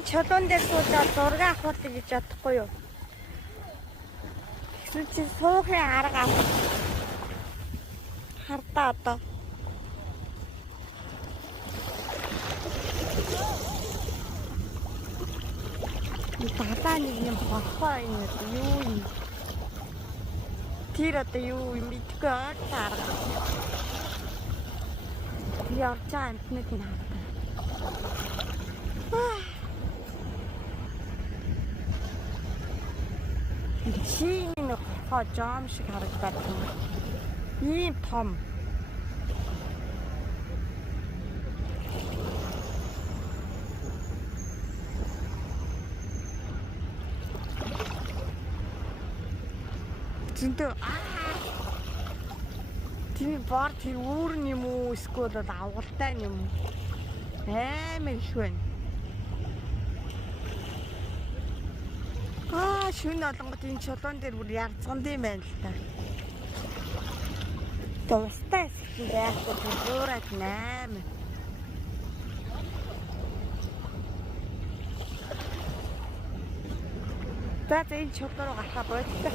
энэ чулуун дээр суужаад зураг авах гэж бодохгүй юу? Тэгсэн чинь суухын арга алга. Хардаа одоо. Далаа нэг юм бохоо юм юу юм. Тэр одоо юу юм мэдгүй арга. Явж байгаа амтнууд нь хардаа. Чинь нэг бохоо жом шиг харагдаад байна. Ийм том. Зөндөө тийм бор тэр үүр юм уу эсвэл бол авгалтай юм уу? Амар их байна. Шүн олонгот энэ чулуун дээр бүр ярцганд юм байна л та. Тустай хэсэг байхгүй бүрээд 8. За энэ чулуу руу гарахаа болтой.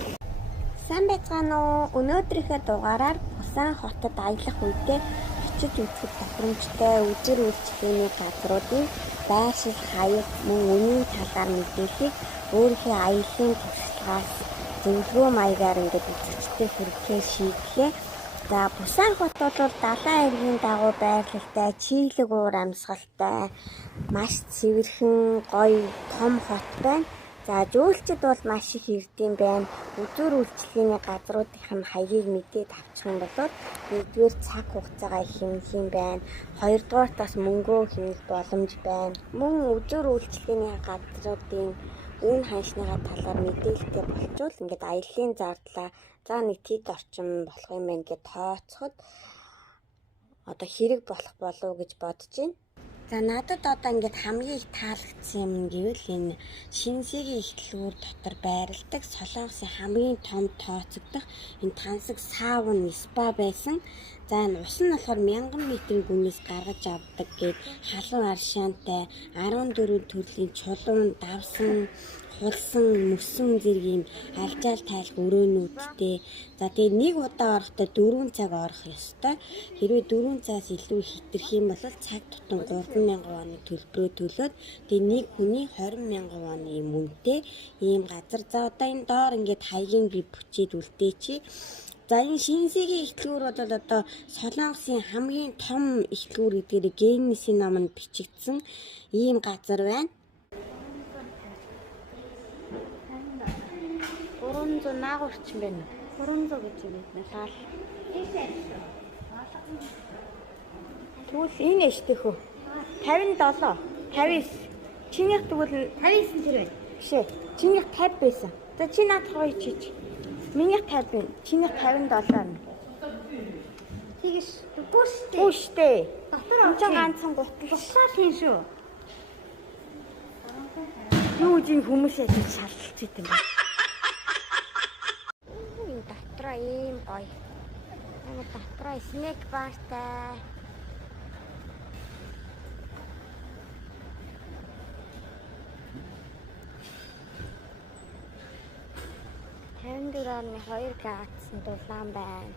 Сайн байцгаана уу? Өнөөдрийнхээ дугаараар Бусан хотод аялах үедээ очиж үзэх тохиромжтой үзэр үйлчлэгээний газруудын байшил, хаяг, мөн үнийн талаар мэдээллийг өөрийнхөө аяллаа туршлагаас зөвлөгөө маягаар ингээд үзэгчдэд хүргэхээ шийдлээ. За Бусан хот бол далайн аймгийн дагуу байрлалтай, чиглэг уур амьсгалтай, маш цэвэрхэн, гоё, том хот байна. За жуулчид бол маш их ирдэм байна. Үзүүр үйлчлэгээний газруудынх нь хаягийг мэдээд авчих юм бол нэгдүгээр цаг хугацаагаа хэмнэх юм байна. Хоёрдугаар бас мөнгөө хэмнэх боломж байна. Мөн үзүүр үйлчлэгээний газруудын үн ханшныхаа талаар мэдээлэлтэй болчвол ингээд аяллаа зардлаа за нэг тэд орчим болох юм байна гэж тооцоход одоо хэрэг болох болов гэж бодож байна. За надад одоо ингээд хамгийн их таалагдсан юм гэвэл энэ Шинэсэгийн ихтлгүүр дотор байрладаг Солонгосын хамгийн том тооцогдох энэ тансаг саун спа байсан. За энэ ус нь болохоор 1000 м гүнээс гаргаж авдаг гээд халуун аршаантай 14 төрлийн чулуун, давсан, хулсан, мөсөн зэрэг юм алжаал тайлх өрөөнүүдтэй. За тэгээ нэг удаа орохдоо 4 цаг орох ёстой. Хэрвээ 4 цагаас илүү хэтэрх юм бол цаг тутам 3000 вон төлбөрөө төлөөд тэгээ нэг хүний 20000 вон юм үнэтэй ийм газар. За одоо энэ доор ингээд хаягийг би бүчээд үлдээчи. За энэ Шинэсэгийн ихтлгүүр бол одоо Солонгосын хамгийн том ихтлгүүр гэдгээр Гиннесийн номонд бичигдсэн ийм газар байна. 300 наагуурч юм байна. 300 гэж юм байна. Тэгвэл энэ эштэй хөө. 57, 59. Чинийх тэгвэл 59 тэр байна. Бишээ. Чинийх 50 байсан. За чи наад хоёр чиж. Минийх 50 байна. Чинийх 57 байна. Тэгэж үгүйштэй. Үштэй. Дотор энэ ч ганцхан гутлаа хийн шүү. Юу гэж хүмүүс яаж шалгалцдаг юм бэ? Энэ дотроо ийм гоё. Энэ дотроо снэк бартай. Тэндүраны 2 гаацсан дулаан байна.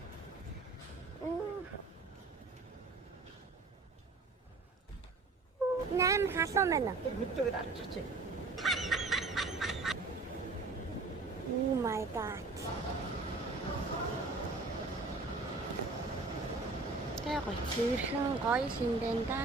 Нам халуун байна. Хөдөлгөөд авчих чи. Oh my god. Тэгээ гоё цэвэрхэн гоё юм байна да.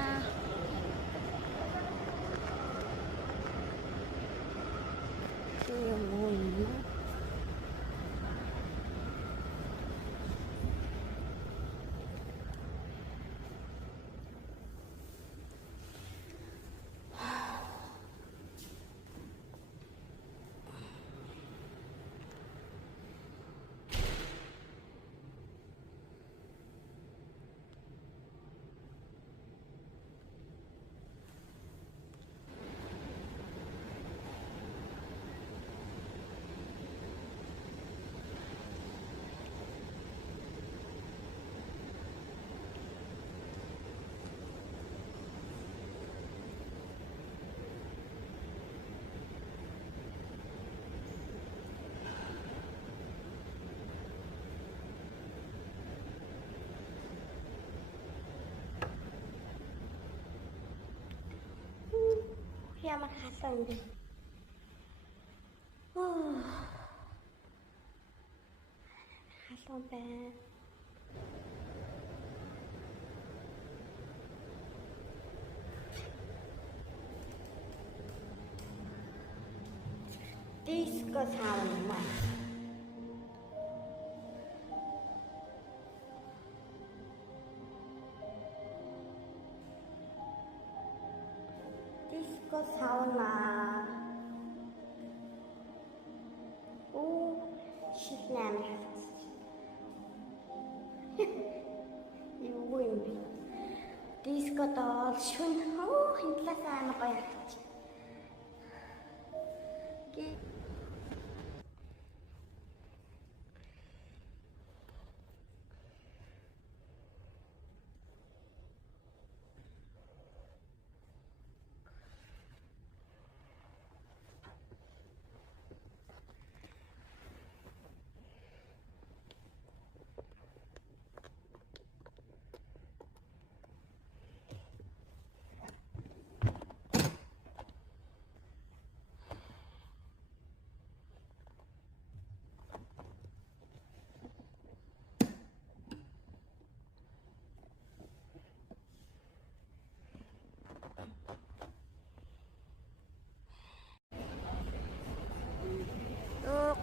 ямар халуун юм бэ? Халуун байна. Диско сауна. Диско сауна. Шилнэм хасч. Юу юм бэ? Диско доол шүн. Хинтлаас амар гоё харагч.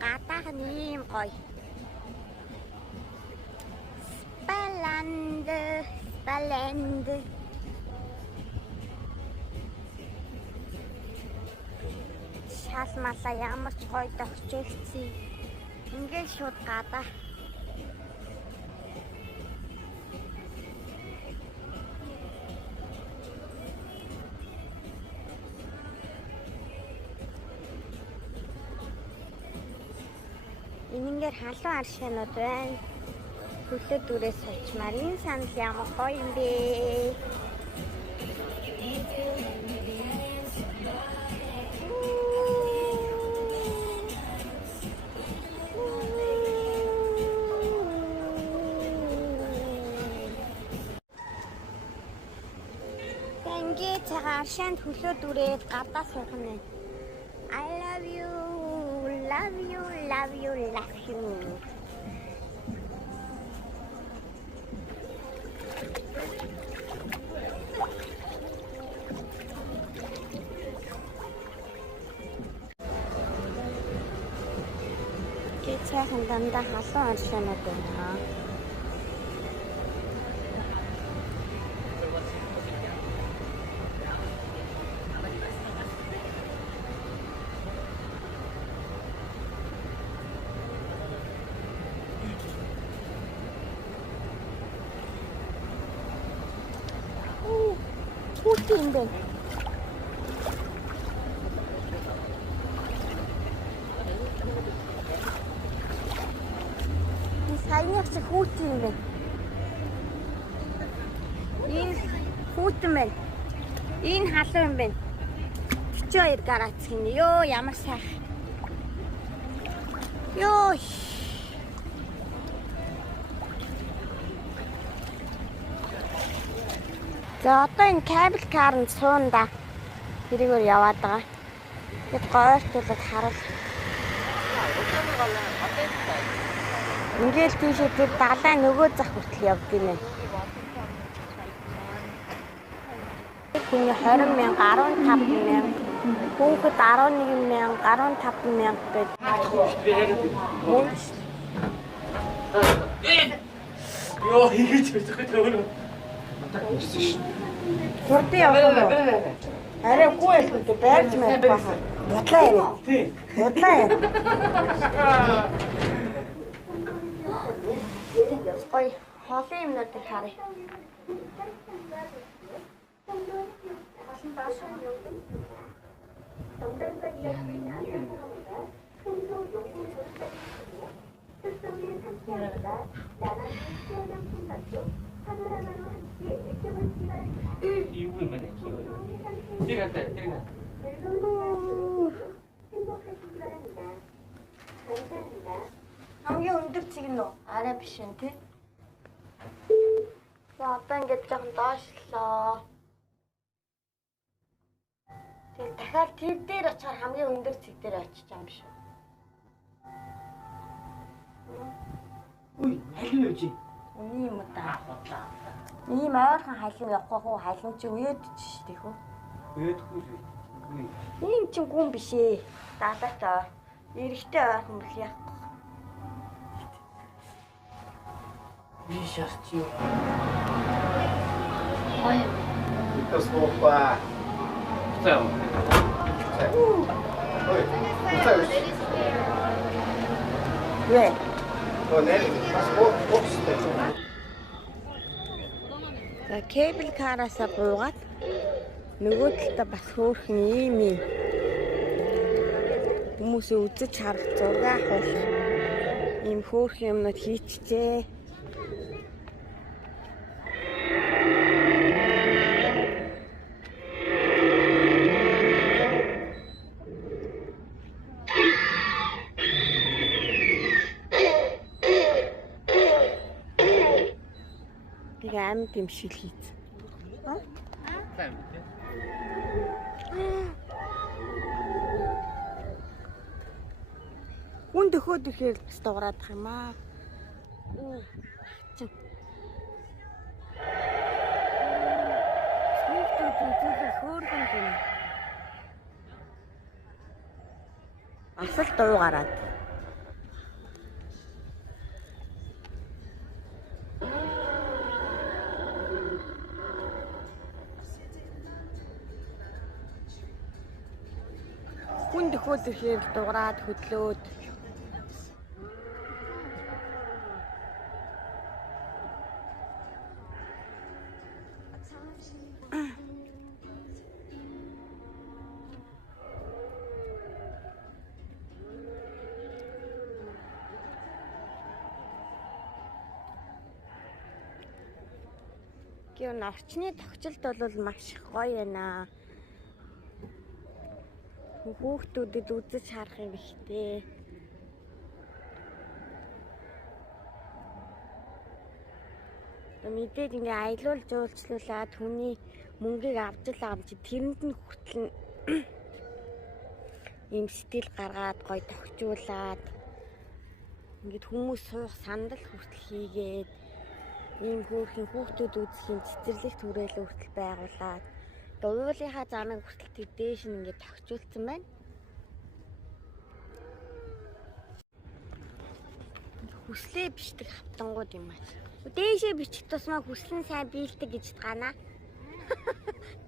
Гатах нэм гоё. Спаланд. Шал малаа ямар ч гоё догчээлцээ. Ингээд шууд гадаа. Энэнгээр халуун аршаанууд байна. Хөлөө дүрээс сочмаар энэ санал ямар гоё юм бэ? Ингээ цагаан аршаанд хөлөө дүрээд гадаа суух нь. I love you. Love you. Гэцээхэн дандаа халуун аршаанууд байна. Хүүтэн бэ? Саяных чи хүүтэн бэ? Энэ хүүтэн байна. Энэ халуун юм байна. 42 градус гинэ. Йоо ямар сайхан. Йоо. За одоо энэ кабель карнд суунда хэрэгээр яваад байгаа. Тэгэд гойртуулаад харуул. Ингээл тийшээ тэр далай нөгөө зах хүртэл явдгийнэ. Хүний 20,000, 15,000, хүүхэд 11,000, 15,000 гэдэг. Йоо хийж байгаа төөрөө. Хурдан явах уу? Арай үгүй л дээ байрч маяг баха. Бодлоо юм. Бодлоо юм. Ой, хоолын юмнуудыг харъя. 이유를 많이 들어갔다. Хамгийн өндөр цэг нь арай биш юм тий. За одоо ингэж жоохон доошлоо. Тэгээд дахиад тэр дээр очихоор хамгийн өндөр цэг дээр очиж байгаа юм шүү. Ui, халин юу чи? Үний юм да. Ийм ойрхон халин явахгүй хуу халин чи уйдчих шүү дээ хөө. Өөдгүй л. Ui. Ийм ч гүн биш ээ. Далаатай. Эрэгтэй ойрхон болох яах. Би шарч юу? Das roupa. Заа. Oi. Вэ? Onel, mas boxte. За кебл караасаа буугаад нөгөө талдаа бас хөөрхөн ийм хүмүүсээ үзэж харах зураг авах ийм хөөрхөн юмнууд хийчихжээ. Ам тэмшил хийц. Сайн. Хүн дөхөөд ихээр бас дуурайх юм аа. Чи. Хөөрхөн юм. Асал дуу гараад. Хүн дөхөөд ихээр дуурайд хөдлөөд Гэх нь орчны тогтцолд бол маш их гоё байна. Хүүхдүүдэд үзэж харах юм ихтэй. Мэдээд ингээ аялуулж уулзлуулаад хүний мөнгийг авч л байгаа юм чи тэрэнд нь хүртэл ийм сэтгэл гаргаад гоё тогтжуулаад ингээд хүмүүс суух сандал хүртэл хийгээд ийм хөөрхөн хүүхдүүд үзэхийн цэцэрлэгт хүрээлэн хүртэл байгуулад уулынхаа замыг хүртэл дээш нь ингээд тогтжуулсан байна. Хүслээ бичдэг хавтангууд юм аа. Дээшээ бичих тусмаа хүслэн сайн биелдэг гэж гаана.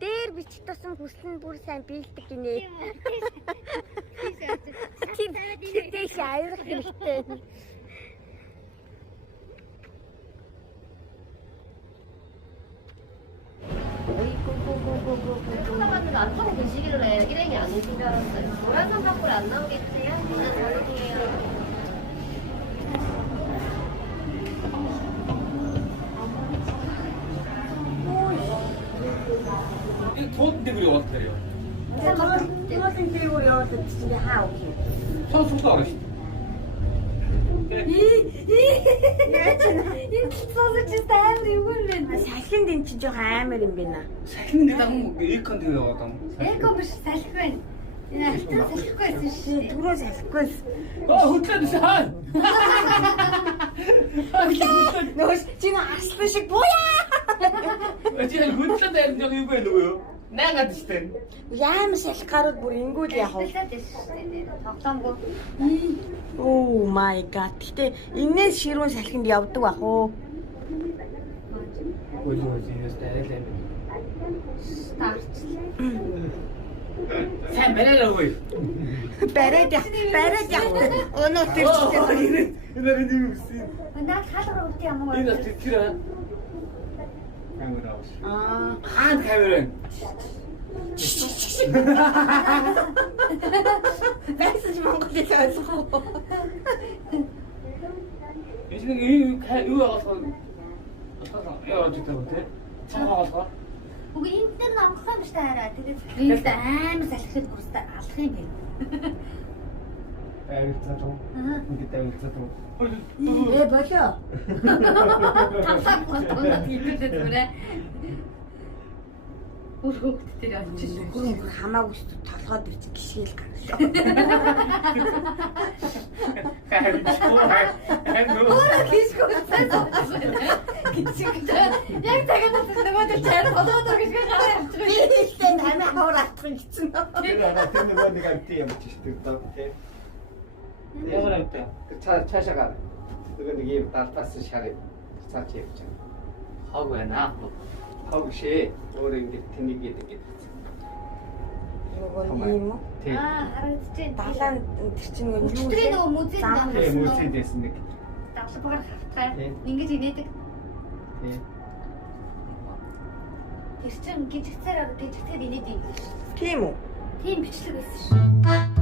Дээр бичих тусам хүслэн бүр сайн биелдэг гинэ. Тэр дээш аярах хэрэгтэй. 상담받는 안 타고 계시기로 해. 일행이 아니신 줄 알았어요. 노란선 밖으로 안 나오겠어요? 이거 더운데 그래 왔어요. Туулын тэрийг яваад чинь хаа өгье. 선 속도 알았어. Энэ цоосч тайвар юу юм бэ? Салхинд эн чинь жоохон амар юм байна. 살는데 당 에이컨 되게 왔다. Эко биш салхи байна. Энэ алтан салхихгүй байсан шүү дээ. Түрүү салхиггүй. 헛간 산. Нөөш чинь арслан шиг буяа. 지금 헛간 되는 적 이거 누구요? 나가 드시던. Яам салхи гарууд бүр ингүүл яах вэ? Салхилаад байсан шүү дээ. Тоглоомгүй. Oh my god. Гэтэ энэс ширүүн салхинд явдаг бах уу? Ой ой стайл. Старч. 산 매달라고. Барайд явдаг. Өнөө тэр чинь 이날은 님 무슨. Наад хаалгаар үлдээ юм уу? 이날 뒤라. 카메라. Аа. 한 카메라. Мессеж Монголыг ойлгох уу? 요즘에 이거 가서 яа ч гэдэг үү? Цаагаалгаа. Үгүй энэ дээр амгах юм шүү дээ. Тэгээд амар салхиад бүрстэ алах юм бэ. Авилцаа. Ингээд авилцаа. Болоо. Тавсаг болоод идэвчээд бүрээ. Бүр хөвгт тэр очиж. Бүр хамаагүй шүү толгойд ирж гიშгээл гарчлаа. Өөрөө хийшгүй байсан. Яг цагаад нөгөө тэр чаар болоод гэж гараа явчихсан. Би хэлсэн амиа хавар атах гэсэн. Тэр нэг амт юм чи шүү дээ. Ямар амтай? Цаашаа гар. Нэг юм далтаас шарыг цаач явж байгаа. Хог байна. Хог шээ. Өөр ингэ тэнийг гэдэг. Нөгөө юм уу? Тийм. Харагдчихээн. Далайн тэр чинь нөгөө Өчтөрийн нөгөө музейд Зам Тийм үсэдээс нэг. давлбагаар хавтгай. Тийм. Ингэж инээдэг. Тийм. Тэр чинь гिचгцээр гिचгцээр инээдэг юм биш. тийм үү? Тийм бичлэг байсан шүү.